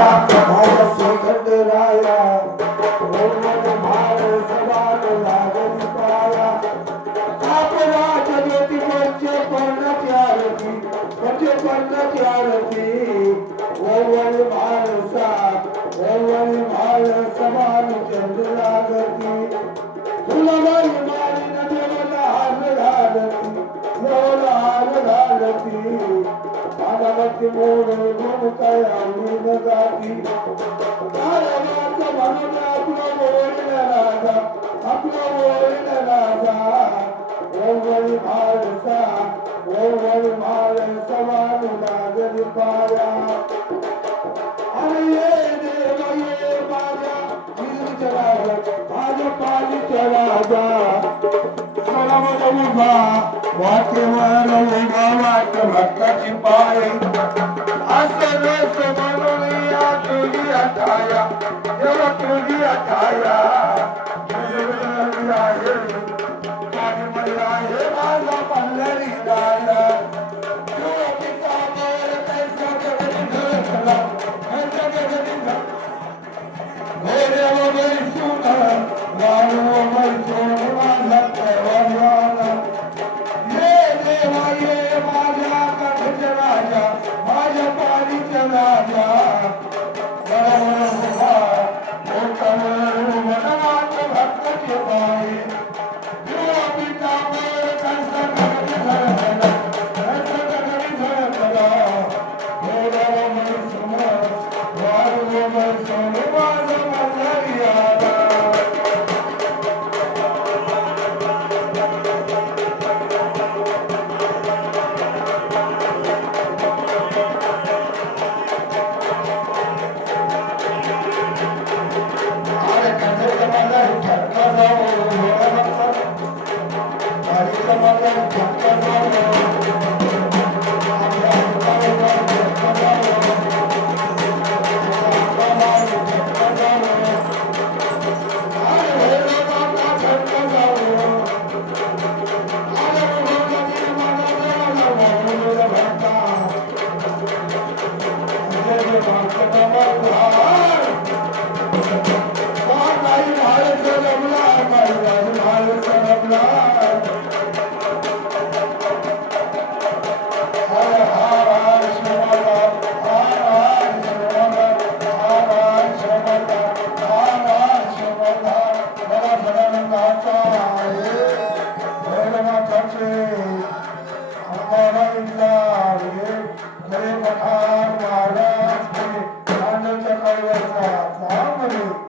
माझा सुखद राया ओमन भार समान लागली पाया आपणाच्या ज्योती पंचपर्णाची आरती ओवल भारसा ओवल भार समान चंद्र लागती तुला बाई मारी न देवला हार घालती भागवती मोर गुण काय आम्ही न गाती काळाचा म्हणून आपला बोलण राजा ओवल भारसा ओवल भार समान लागली पाया अरे ये देव ये माझ्या वीरच्या राजा माझ्या पालीच्या राजा मला उभा वाटेवर उभा वाट भक्ताची पाय असं रस म्हणून या तुझी अठाया देव तुझी अठाया हे माझा पल्लरी राया Bye.